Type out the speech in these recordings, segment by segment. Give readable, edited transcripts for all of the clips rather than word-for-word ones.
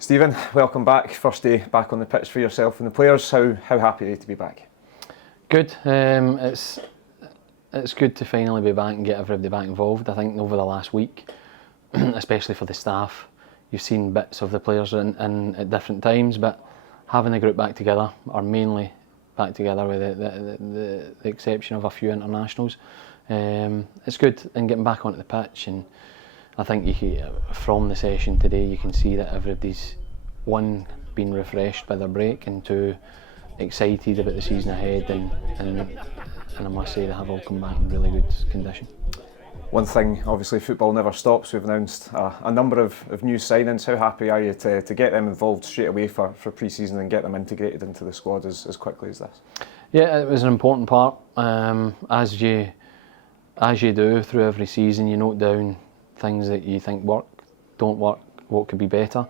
Stephen, welcome back. First day back on the pitch for yourself and the players. How happy are you to be back? Good. It's good to finally be back and get everybody back involved. I think over the last week, especially for the staff, you've seen bits of the players in at different times, but having the group back together, or mainly back together with the exception of a few internationals, it's good, and getting back onto the pitch. And I think from the session today you can see that everybody's, one, been refreshed by their break, and two, excited about the season ahead, and I must say they have all come back in really good condition. One thing, obviously football never stops. We've announced a number of new signings. How happy are you to get them involved straight away for pre-season and get them integrated into the squad as quickly as this? Yeah, it was an important part. As you do through every season, you note down things that you think work, don't work, what could be better,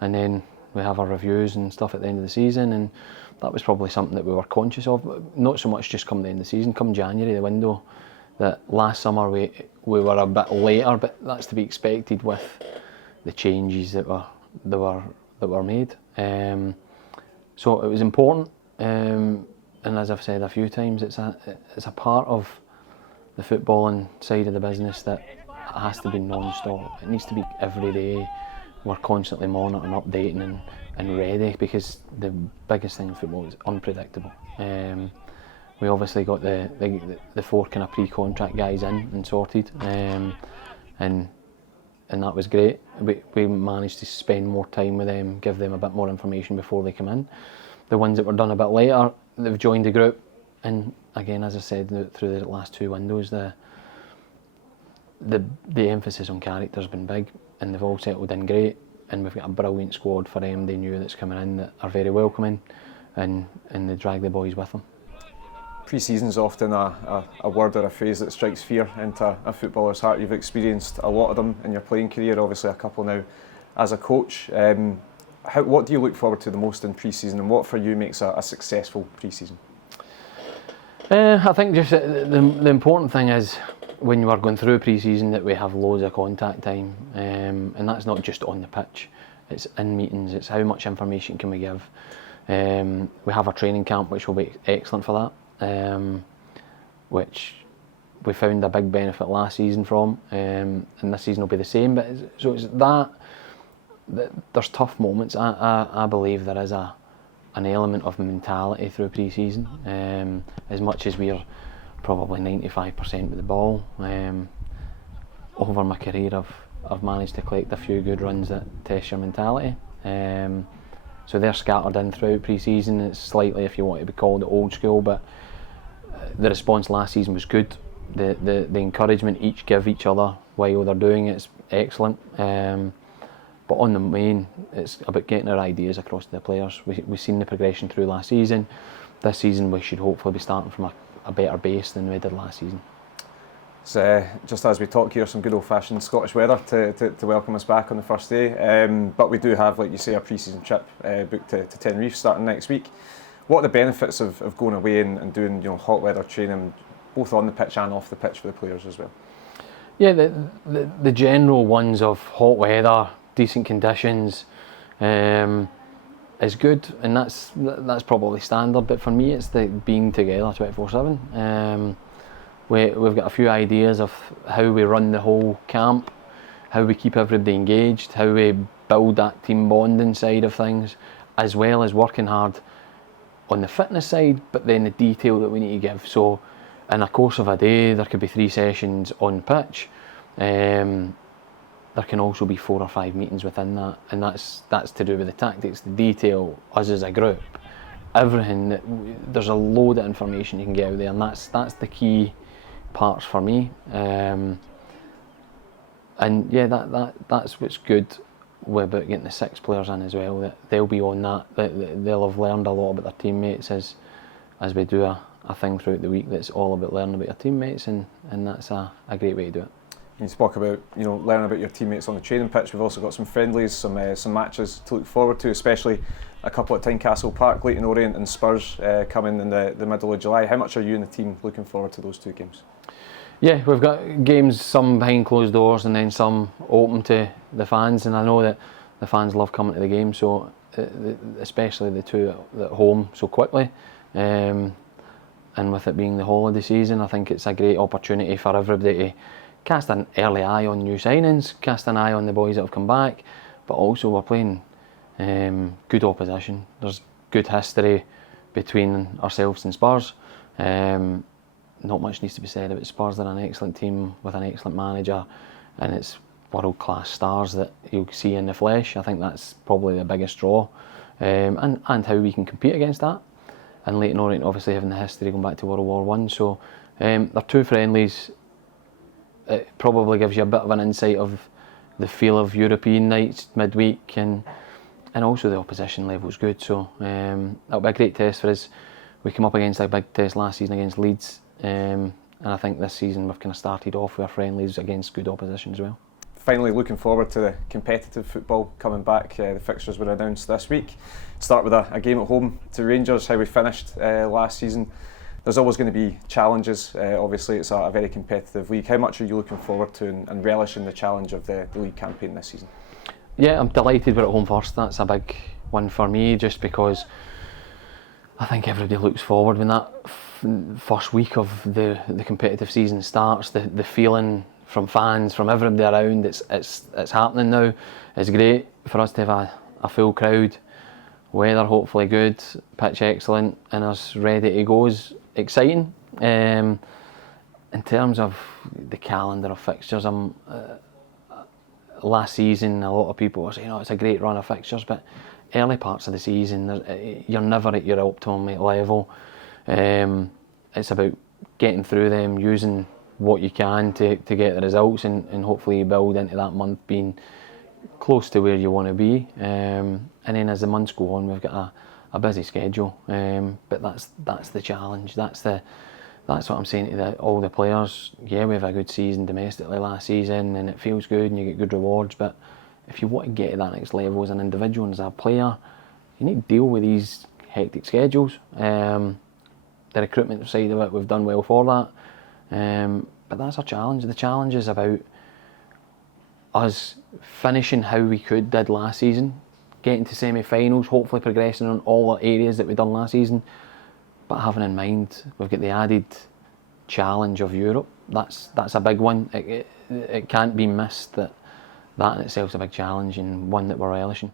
and then we have our reviews and stuff at the end of the season, and that was probably something that we were conscious of, not so much just come the end of the season, come January, the window, that last summer we were a bit later, but that's to be expected with the changes that were made. So it was important, and as I've said a few times, it's a part of the footballing side of the business that it has to be non-stop. It needs to be every day. We're constantly monitoring, updating and ready, because the biggest thing in football is unpredictable. We obviously got the four kind of pre-contract guys in and sorted, and that was great. We managed to spend more time with them, give them a bit more information before they come in. The ones that were done a bit later, they've joined the group, and again, as I said, through the last two windows, the emphasis on character has been big, and they've all settled in great, and we've got a brilliant squad for MD new that's coming in that are very welcoming, and they drag the boys with them. Pre-season's often a word or a phrase that strikes fear into a footballer's heart. You've experienced a lot of them in your playing career, obviously a couple now as a coach. What do you look forward to the most in pre-season, and what for you makes a successful pre-season? I think just the important thing is, when you are going through pre-season, that we have loads of contact time, and that's not just on the pitch, it's in meetings, it's how much information can we give. We have a training camp which will be excellent for that, which we found a big benefit last season from, and this season will be the same. But so it's that there's tough moments. I believe there is an element of mentality through pre-season, as much as we're probably 95% with the ball. Over my career I've managed to collect a few good runs that test your mentality, so they're scattered in throughout pre-season. It's slightly, if you want to be called, old school, but the response last season was good. The encouragement each give each other while they're doing it is excellent, but on the main, it's about getting our ideas across to the players. We've seen the progression through last season. This season we should hopefully be starting from a better base than we did last season. So just as we talk here, some good old-fashioned Scottish weather to welcome us back on the first day, but we do have, like you say, a pre-season trip booked to Tenerife starting next week. What are the benefits of going away and doing hot weather training, both on the pitch and off the pitch, for the players as well? Yeah, the general ones of hot weather, decent conditions, is good, and that's probably standard. But for me, it's the being together 24/7. We've got a few ideas of how we run the whole camp, how we keep everybody engaged, how we build that team bonding side of things, as well as working hard on the fitness side, but then the detail that we need to give. So in a course of a day, there could be 3 sessions on pitch. There can also be 4 or 5 meetings within that, and that's to do with the tactics, the detail, us as a group, everything. There's a load of information you can get out there, and that's the key parts for me. And yeah, that's what's good about getting the 6 players in as well. That they'll be on that. They'll have learned a lot about their teammates as we do a thing throughout the week that's all about learning about your teammates, and that's a great way to do it. You spoke about learning about your teammates on the training pitch. We've also got some friendlies, some matches to look forward to, especially a couple at Tynecastle Park, Leyton Orient and Spurs coming in the middle of July. How much are you and the team looking forward to those 2 games? Yeah, we've got games, some behind closed doors and then some open to the fans, and I know that the fans love coming to the game, so especially the two at home so quickly. And with it being the holiday season, I think it's a great opportunity for everybody to cast an early eye on new signings, cast an eye on the boys that have come back, but also we're playing good opposition. There's good history between ourselves and Spurs. Not much needs to be said about Spurs. They're an excellent team with an excellent manager, and it's world-class stars that you'll see in the flesh. I think that's probably the biggest draw, and how we can compete against that. And Leyton Orient obviously having the history going back to World War I, so they're two friendlies. It probably gives you a bit of an insight of the feel of European nights midweek, and also the opposition level's good, so that'll be a great test for us. We came up against a big test last season against Leeds, and I think this season we've kind of started off with our friendlies against good opposition as well. Finally, looking forward to the competitive football coming back. The fixtures were announced this week. Start with a game at home to Rangers, how we finished last season. There's always going to be challenges. Obviously, it's a very competitive league. How much are you looking forward to and relishing the challenge of the league campaign this season? Yeah, I'm delighted we're at home first. That's a big one for me, just because I think everybody looks forward when that first week of the competitive season starts. The feeling from fans, from everybody around, it's happening now. It's great for us to have a full crowd, weather hopefully good, pitch excellent, and us ready to go is exciting. In terms of the calendar of fixtures, last season a lot of people were saying, it's a great run of fixtures, but early parts of the season you're never at your optimum level. It's about getting through them, using what you can to get the results, and hopefully you build into that month being close to where you want to be. And then as the months go on, we've got a busy schedule, but that's the challenge. That's what I'm saying to all the players. Yeah, we have a good season domestically last season, and it feels good, and you get good rewards. But if you want to get to that next level as an individual and as a player, you need to deal with these hectic schedules. The recruitment side of it, we've done well for that. But that's our challenge. The challenge is about us finishing how we did last season, getting to semi-finals, hopefully progressing on all the areas that we've done last season, but having in mind we've got the added challenge of Europe. That's a big one. It can't be missed that in itself is a big challenge, and one that we're relishing.